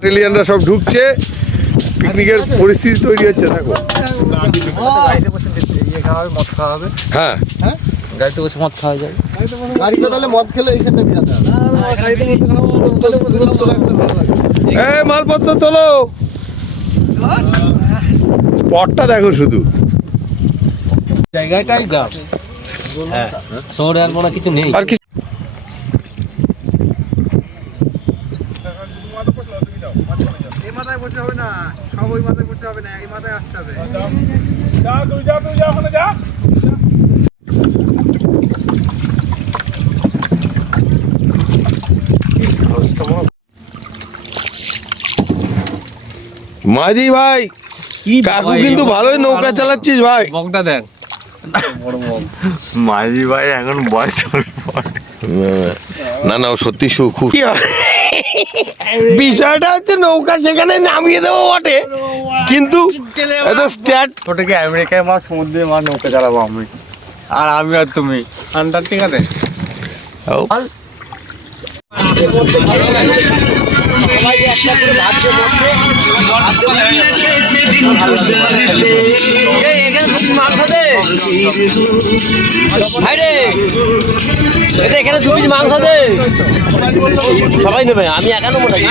ব্যাটালিয়ানরা সব ঢুকছে, পিকনিকের পরিস্থিতি তৈরি হচ্ছে। দেখো মদ খাওয়া হবে। হ্যাঁ গাড়িতে বসে মদ খাওয়া যায়। গাড়িতে তাহলে মদ খেলে এইখানটা বিরাতে হবে। এই মালপত্র তোলো, স্পটটা দেখো শুধু। জায়গাটাই গ্রাম, হ্যাঁ শহরে আর মনে কিছু নেই। আর কি এই মাথায় বসে হবে না, সব ওই মাথায় বসে হবে না, এই মাথায় আসতে হবে। মাঝি ভাই, কাকু কিন্তু ভালোই নৌকা চালাচ্ছিস ভাই। বকটা দেখ, বড় বক। মাঝি ভাই এখন বয়স না না, ও সত্যি খুব বিষয়টা হচ্ছে নৌকা সেখানে নামিয়ে দেবো বটে, কিন্তু এত স্ট্যাট ওটাকে আমেরিকায় মাছ, সমুদ্রে মাছ, নৌকা চালাবো আমি, আর আমি আর তুমি আন্টার্কটিকাতে। এখানে 2 পিস মাংস দে, সবাই নেবে, আমি একা নেবো নাকি?